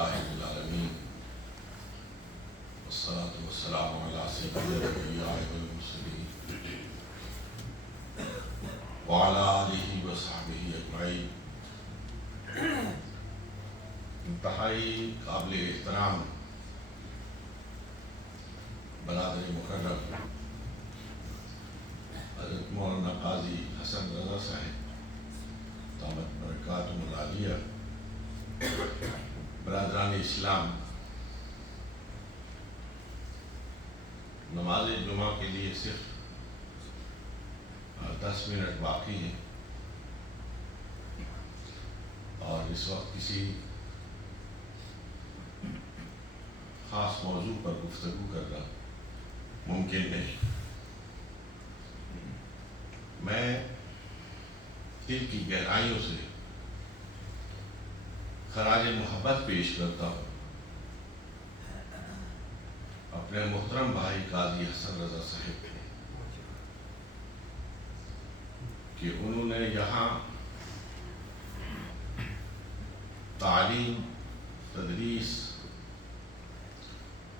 للہ رب العالمین والصلاة والسلام علی سید الانبیاء والمرسلین وعلی آلہ وصحبہ اجمعین۔ انتہائی قابل احترام برادر مکرم حضرت مولانا قاضی حسن رضا صاحب دامت برکاتہم العالیہ، برادران اسلام، نماز جمعہ کے لیے صرف 10 منٹ باقی ہیں اور اس وقت کسی خاص موضوع پر گفتگو کرنا ممکن نہیں۔ میں دل کی گہرائیوں سے خراج محبت پیش کرتا ہوں اپنے محترم بھائی قاضی حسن رضا صاحب کو کہ انہوں نے یہاں تعلیم، تدریس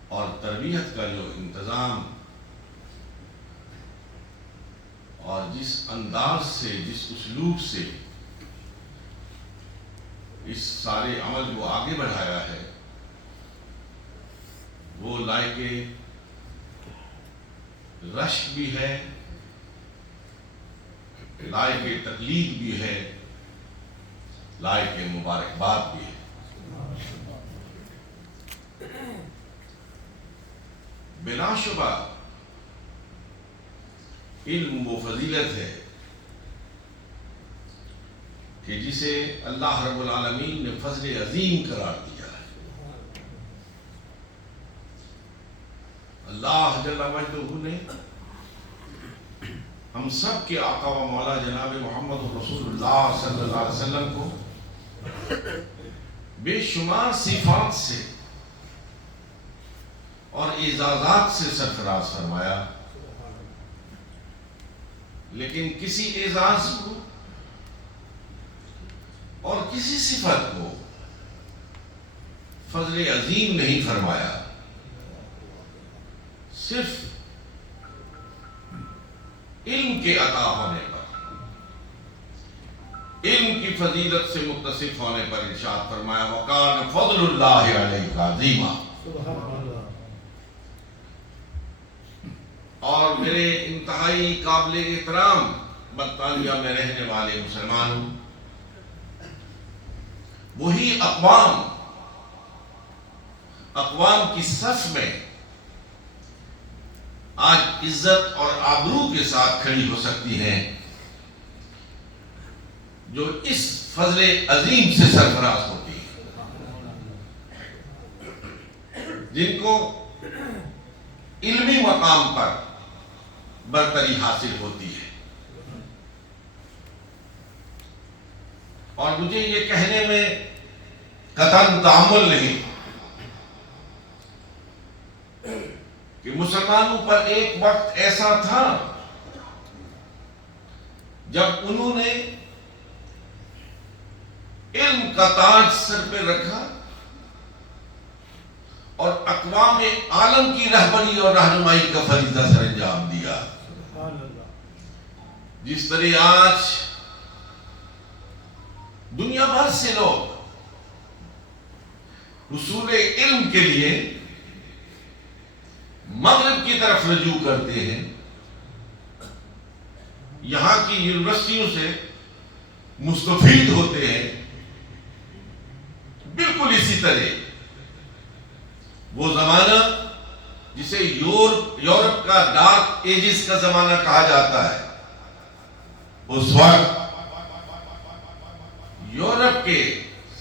اور تربیت کا جو انتظام اور جس انداز سے، جس اسلوب سے اس سارے عمل کو آگے بڑھایا ہے، وہ لائق رشک بھی ہے، لائق تقلید بھی ہے، لائق مبارکباد بھی ہے۔ بلا شبہ علم وہ فضیلت ہے کہ جسے اللہ رب العالمین نے فضل عظیم قرار دیا ہے۔ اللہ جل مجدہ نے ہم سب کے آقا و مولا جناب محمد رسول اللہ صلی اللہ علیہ وسلم کو بے شمار صفات سے اور اعزازات سے سرفراز فرمایا، لیکن کسی اعزاز کو اور کسی صفت کو فضل عظیم نہیں فرمایا۔ صرف علم کے عطا ہونے پر، علم کی فضیلت سے متصف ہونے پر ارشاد فرمایا وَقَانَ فَضْلُ اللَّهِ عَلَيْكَ عَظِيمًا۔ اور میرے انتہائی قابل احترام برطانیہ میں رہنے والے مسلمانوں، وہی اقوام کی صف میں آج عزت اور آبرو کے ساتھ کھڑی ہو سکتی ہیں جو اس فضل عظیم سے سرفراز ہوتی ہے، جن کو علمی مقام پر برتری حاصل ہوتی ہے۔ اور مجھے یہ کہنے میں قطعاً تأمل نہیں کہ مسلمانوں پر ایک وقت ایسا تھا جب انہوں نے علم کا تاج سر پہ رکھا اور اقوام عالم کی رہبری اور رہنمائی کا فریضہ سر انجام دیا۔ جس طرح آج دنیا بھر سے لوگ حصول علم کے لیے مغرب کی طرف رجوع کرتے ہیں، یہاں کی یونیورسٹیوں سے مستفید ہوتے ہیں، بالکل اسی طرح وہ زمانہ جسے یورپ کا ڈارک ایجز کا زمانہ کہا جاتا ہے، اس وقت یورپ کے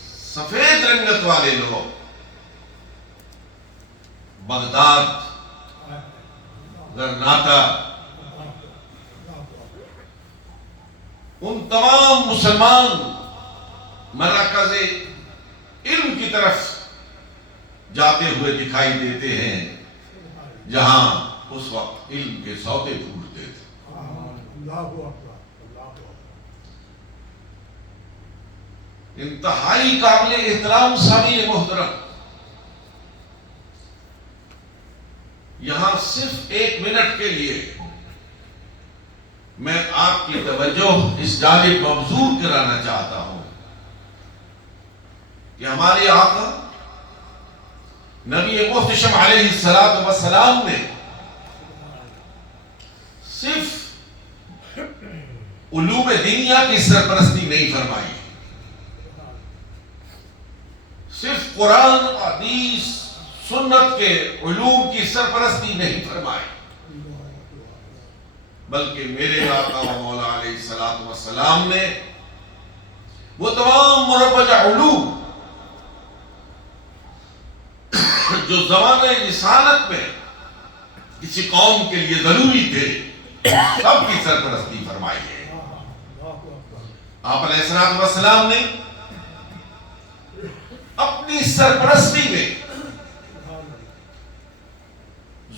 سفید رنگت والے لوگ بغداد، غرناطہ، ان تمام مسلمان مراکز علم کی طرف جاتے ہوئے دکھائی دیتے ہیں جہاں اس وقت علم کے سودے پھوٹتے تھے۔ انتہائی قابل احترام سامعین محترم، یہاں صرف 1 منٹ کے لیے میں آپ کی توجہ اس جانب مبذول کرانا چاہتا ہوں کہ ہمارے آقا نبی محتشم علیہ الصلوۃ والسلام نے صرف علوم دنیا کی سرپرستی نہیں فرمائی، صرف قرآن، حدیث، سنت کے علوم کی سرپرستی نہیں فرمائی، بلکہ میرے آقا و مولا علیہ الصلوۃ والسلام نے وہ تمام مروجہ علوم جو زمانہ رسالت میں کسی قوم کے لیے ضروری تھے سب کی سرپرستی فرمائی ہے۔ آپ علیہ الصلوۃ والسلام نے اپنی سرپرستی میں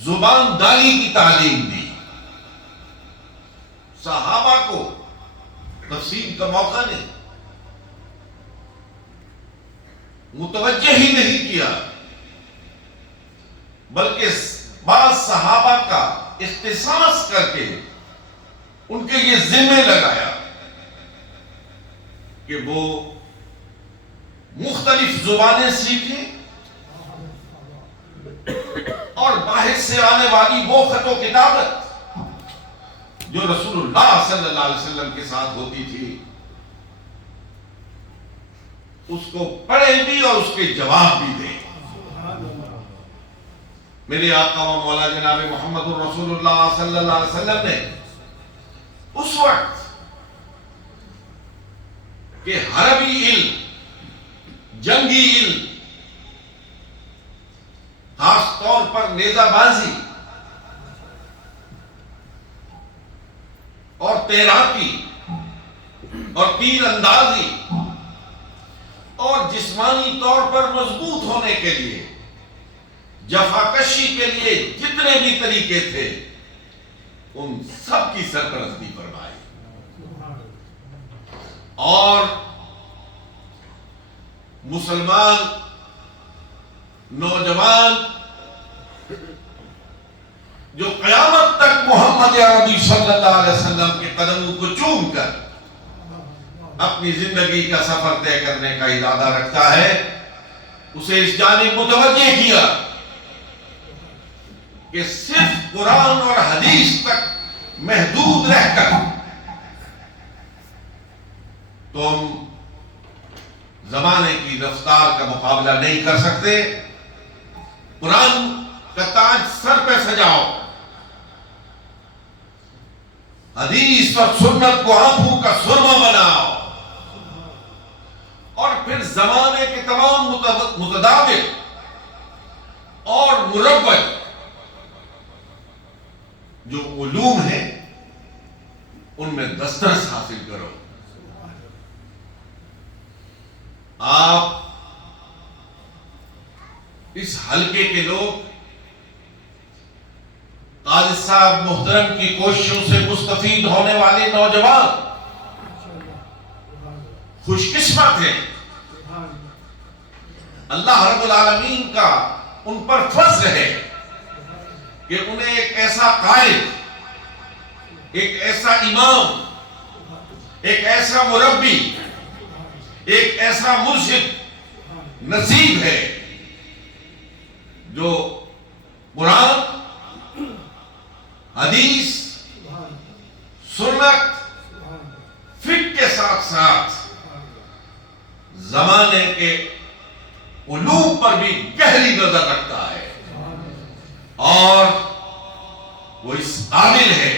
زبان داری کی تعلیم دی، صحابہ کو تفسیر کا موقع نہیں، متوجہ ہی نہیں کیا، بلکہ بعض صحابہ کا اختصاص کر کے ان کے یہ ذمہ لگایا کہ وہ مختلف زبانیں سیکھیں اور باہر سے آنے والی وہ خط و کتابت جو رسول اللہ صلی اللہ علیہ وسلم کے ساتھ ہوتی تھی اس کو پڑھیں بھی اور اس کے جواب بھی دیں۔ میرے آقا و مولا جناب محمد رسول اللہ صلی اللہ علیہ وسلم نے اس وقت کہ حربی علم، جنگی علم، خاص طور پر نیزہ بازی اور تیراکی اور تیر اندازی اور جسمانی طور پر مضبوط ہونے کے لیے، جفاکشی کے لیے جتنے بھی طریقے تھے ان سب کی سرپرستی فرمائی، اور مسلمان نوجوان جو قیامت تک محمد عربی صلی اللہ علیہ وسلم کے قدموں کو چوم کر اپنی زندگی کا سفر طے کرنے کا ارادہ رکھتا ہے، اسے اس جانب متوجہ کیا کہ صرف قرآن اور حدیث تک محدود رہ کر تم زمانے کی رفتار کا مقابلہ نہیں کر سکتے، قرآن کا تاج سر پہ سجاؤ، حدیث اور سنت کو آنکھوں کا سرما بناؤ، اور پھر زمانے کے تمام متداول اور مروج جو علوم ہیں ان میں دسترس حاصل کرو۔ آپ اس حلقے کے لوگ قاضی صاحب محترم کی کوششوں سے مستفید ہونے والے نوجوان خوش قسمت ہیں، اللہ رب العالمین کا ان پر فضل ہے کہ انہیں ایک ایسا قائد، ایک ایسا امام، ایک ایسا مربی، ایک ایسا مرشد نصیب ہے جو قرآن، حدیث، سنت، فقہ کے ساتھ ساتھ زمانے کے علوم پر بھی گہری نظر رکھتا ہے، اور وہ اس قابل ہے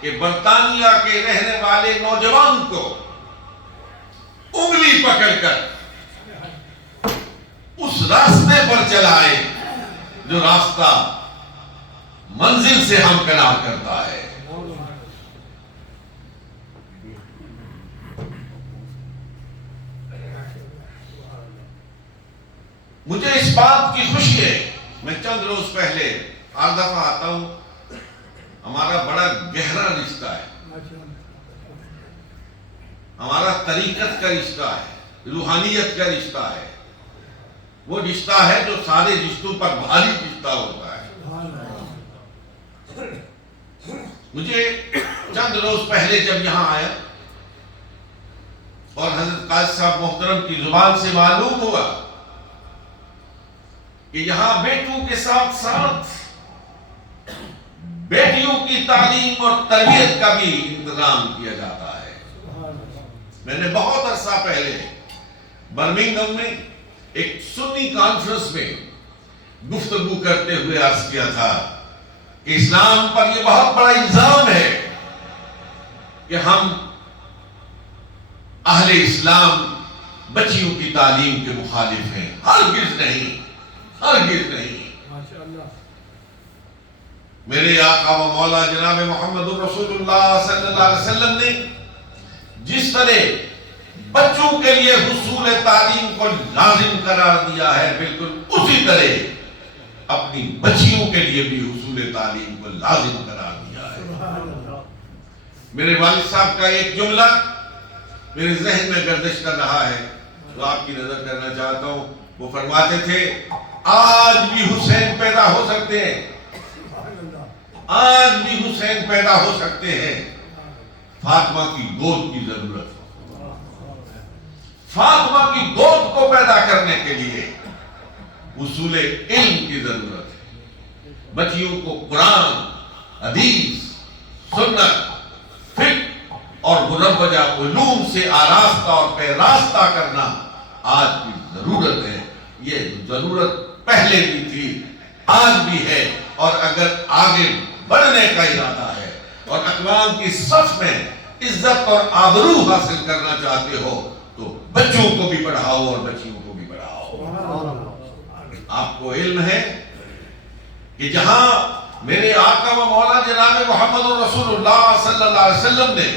کہ برطانیہ کے رہنے والے نوجوان کو انگلی پکڑ کر اس راستے پر چلائے جو راستہ منزل سے ہمکنار کرتا ہے۔ مجھے اس بات کی خوشی ہے، میں چند روز پہلے ہر دفعہ آتا ہوں، ہمارا بڑا گہرا رشتہ ہے، ہمارا طریقت کا رشتہ ہے، روحانیت کا رشتہ ہے، وہ رشتہ ہے جو سارے رشتوں پر بھاری رشتہ ہوتا ہے۔ مجھے چند روز پہلے جب یہاں آیا اور حضرت قاضی صاحب محترم کی زبان سے معلوم ہوا کہ یہاں بیٹوں کے ساتھ ساتھ بیٹیوں کی تعلیم اور تربیت کا بھی انتظام کیا جاتا ہے. میں نے بہت عرصہ پہلے برمنگھم میں ایک سنی کانفرنس میں گفتگو کرتے ہوئے عرض کیا تھا کہ اسلام پر یہ بہت بڑا الزام ہے کہ ہم اہل اسلام بچیوں کی تعلیم کے مخالف ہیں. ہرگز نہیں، ہرگز نہیں. میرے آقا و مولا جناب محمد رسول اللہ صلی اللہ علیہ وسلم نے جس طرح بچوں کے لیے حصول تعلیم کو لازم قرار دیا ہے، بالکل اسی طرح اپنی بچیوں کے لیے بھی حصول تعلیم کو لازم قرار دیا ہے. میرے والد صاحب کا ایک جملہ میرے ذہن میں گردش کر رہا ہے جو آپ کی نظر کرنا چاہتا ہوں. وہ فرماتے تھے آج بھی حسین پیدا ہو سکتے ہیں، آج بھی حسین پیدا ہو سکتے ہیں، فاطمہ کی گود کی ضرورت ہے. فاطمہ کی گود کو پیدا کرنے کے لیے حصول علم کی ضرورت ہے. بچیوں کو قرآن، حدیث، سنت، فقہ اور مروجہ علوم سے آراستہ اور پیراستہ کرنا آج کی ضرورت ہے. یہ ضرورت پہلے بھی تھی، آج بھی ہے، اور اگر آگے بڑھنے کا ارادہ ہے اور اقوام کی صف میں عزت اور آبرو حاصل کرنا چاہتے ہو تو بچوں کو بھی پڑھاؤ اور بچیوں کو بھی پڑھاؤ. آپ کو علم ہے کہ جہاں میرے آقا و مولا جناب محمد رسول اللہ صلی اللہ علیہ وسلم نے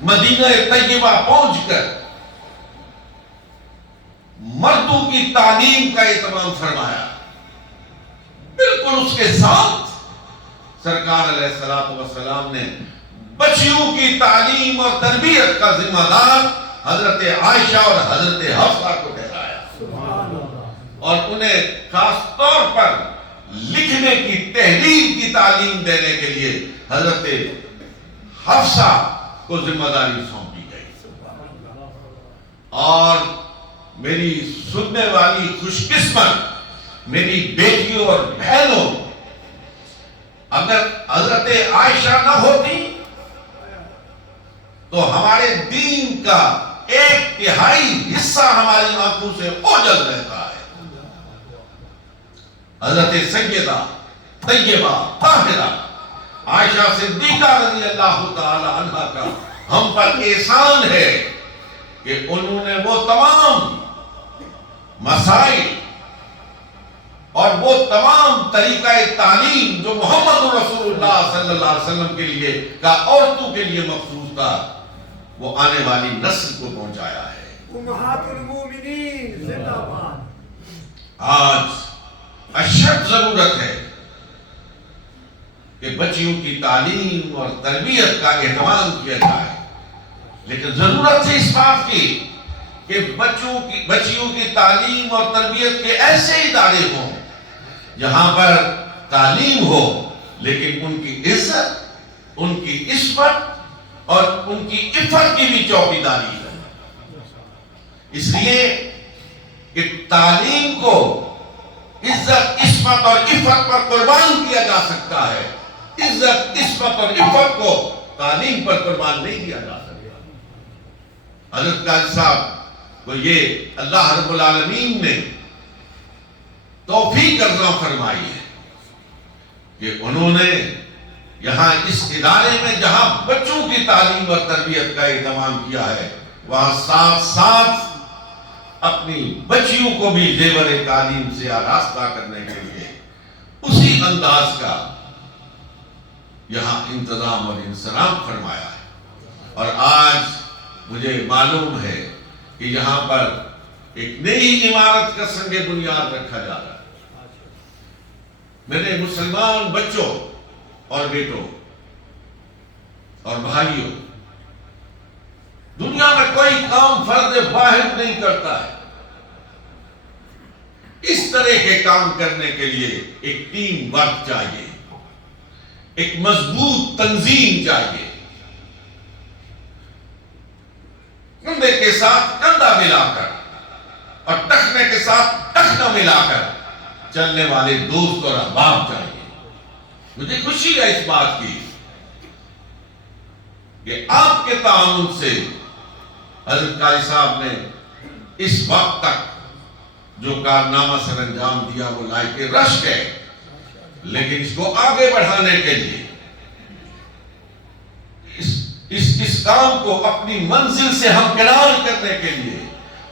مدینہ طیبہ پہنچ کر مردوں کی تعلیم کا اہتمام فرمایا، بالکل اس کے ساتھ سرکار علیہ السلام نے بچیوں کی تعلیم اور تربیت کا ذمہ دار حضرت عائشہ اور حضرت حفصہ کو ٹھہرایا اور انہیں خاص طور پر لکھنے کی، تحریر کی تعلیم دینے کے لیے حضرت حفصہ کو ذمہ داری سونپی گئی. اور میری سننے والی خوش قسمت میری بیٹیوں اور بہنوں، اگر حضرت عائشہ نہ ہوتی تو ہمارے دین کا 1/3 حصہ ہماری آنکھوں سے اوجھل رہتا ہے. حضرت سیدہ طیبہ طاہرہ عائشہ صدیقہ رضی اللہ تعالی عنہ کا ہم پر احسان ہے کہ انہوں نے وہ تمام مسائل اور وہ تمام طریقہ تعلیم جو محمد رسول اللہ صلی اللہ علیہ وسلم کے لیے کا عورتوں کے لیے مخصوص تھا، وہ آنے والی نسل کو پہنچایا ہے. امہات المومنین زندہ باد. آج اشد ضرورت ہے کہ بچیوں کی تعلیم اور تربیت کا اہتمام کیا جائے، لیکن ضرورت ہے اس بات کی کہ بچیوں کی تعلیم اور تربیت کے ایسے ادارے ہوں جہاں پر تعلیم ہو لیکن ان کی عزت، ان کی عصمت اور ان کی عفت کی بھی چوکیداری ہے. اس لیے کہ تعلیم کو عزت، عصمت اور عفت پر قربان کیا جا سکتا ہے، عزت، عصمت اور عفت کو تعلیم پر قربان نہیں کیا جا سکتا. حضرت قاضی صاحب کو یہ اللہ رب العالمین نے توفیق عطا فرمائی ہے کہ انہوں نے یہاں اس ادارے میں جہاں بچوں کی تعلیم اور تربیت کا اہتمام کیا ہے، وہاں ساتھ ساتھ اپنی بچیوں کو بھی زیور تعلیم سے آراستہ کرنے کے لیے اسی انداز کا یہاں انتظام اور انصراف فرمایا ہے. اور آج مجھے معلوم ہے کہ یہاں پر ایک نئی عمارت کا سنگ بنیاد رکھا جا رہا ہے. میرے مسلمان بچوں اور بیٹوں اور بھائیوں، دنیا میں کوئی کام فرد واحد نہیں کرتا ہے. اس طرح کے کام کرنے کے لیے ایک ٹیم ورک چاہیے. ایک مضبوط تنظیم چاہیے. کندھے کے ساتھ کندھا ملا کر اور ٹخنے کے ساتھ ٹخنا ملا کر چلنے والے دوست اور احباب چاہیے. مجھے خوشی ہے اس بات کی کہ آپ کے تعاون سے حضرت قاری صاحب نے اس وقت تک جو کارنامہ سر انجام دیا وہ لائق رشک ہے، لیکن اس کو آگے بڑھانے کے لیے اس کام کو اپنی منزل سے ہمکنار کرنے کے لیے،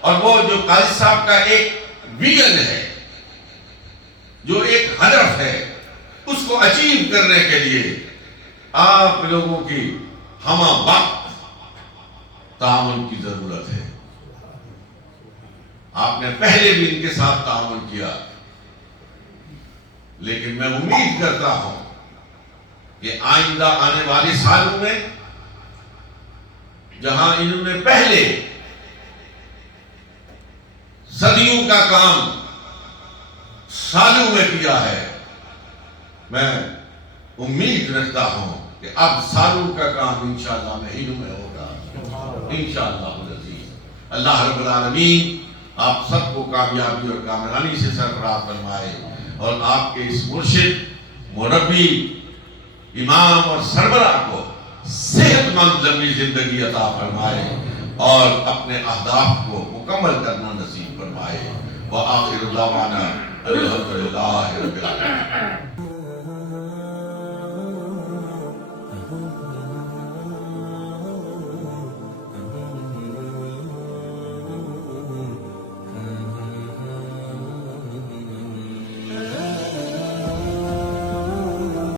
اور وہ جو قاری صاحب کا ایک ویژن ہے، جو ایک ہدف ہے، اس کو اچیو کرنے کے لیے آپ لوگوں کی ہمہ وقت تعاون کی ضرورت ہے. آپ نے پہلے بھی ان کے ساتھ تعاون کیا، لیکن میں امید کرتا ہوں کہ آئندہ آنے والے سالوں میں جہاں انہوں نے پہلے صدیوں کا کام سالوں میں کیا ہے، میں امید رکھتا ہوں کہ اب سالوں کا کام انشاءاللہ مہینوں میں ہوگا انشاءاللہ العزیز. اللہ رب العالمین آپ سب کو کامیابی اور کامرانی سے سرفراز فرمائے، اور آپ کے اس مرشد، مربی، امام اور سربراہ کو صحت مند لمبی زندگی عطا فرمائے اور اپنے اہداف کو مکمل کرنا نصیب فرمائے. وآخر دعوانا الحمدللہ رب العالمین.